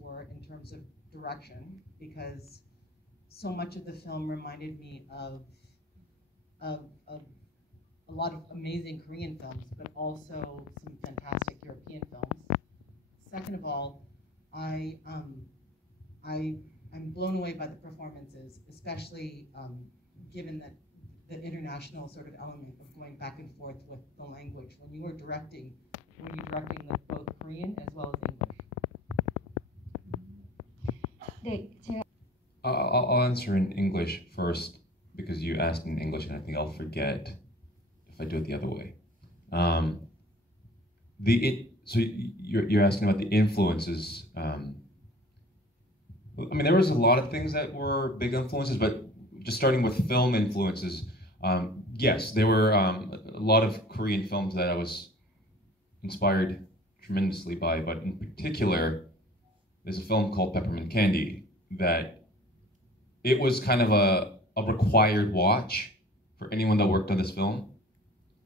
were in terms of direction, because so much of the film reminded me of a lot of amazing Korean films, but also some fantastic European films. Second of all, I'm blown away by the performances, especially given that the international sort of element of going back and forth with the language. When you're directing both Korean as well as English? I'll answer in English first because you asked in English, and I think I'll forget if I do it the other way. So you're asking about the influences. I mean, there was a lot of things that were big influences, but just starting with film influences, yes, there were a lot of Korean films that I was inspired tremendously by, but in particular, there's a film called Peppermint Candy that it was kind of a required watch for anyone that worked on this film,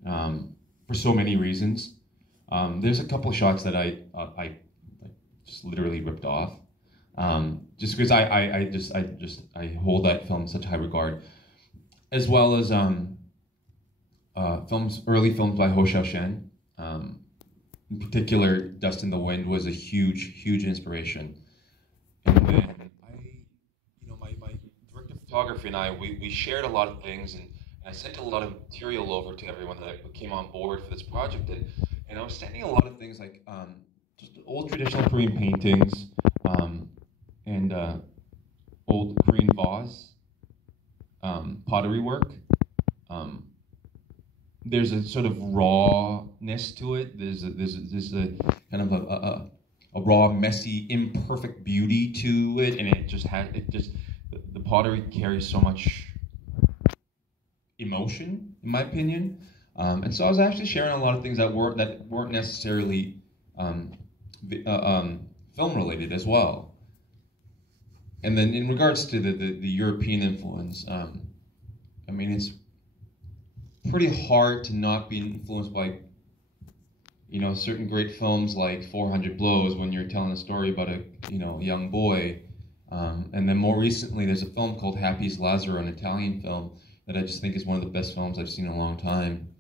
for so many reasons. There's a couple of shots that I just literally ripped off, just because I hold that film in such high regard, as well as early films by Ho Xiaoshen. In particular, Dust in the Wind was a huge inspiration. And then my director of photography and I, we shared a lot of things, and I sent a lot of material over to everyone that came on board for this project. And I was sending a lot of things like just old traditional Korean paintings, and old Korean vase, pottery work. There's a sort of rawness to it. There's a kind of a raw, messy, imperfect beauty to it, and the pottery carries so much emotion, in my opinion. And so I was actually sharing a lot of things that weren't necessarily film related as well. And then in regards to the European influence, I mean, it's pretty hard to not be influenced by, certain great films like 400 Blows when you're telling a story about a, young boy. And then more recently, there's a film called Happy's Lazaro, an Italian film that I just think is one of the best films I've seen in a long time.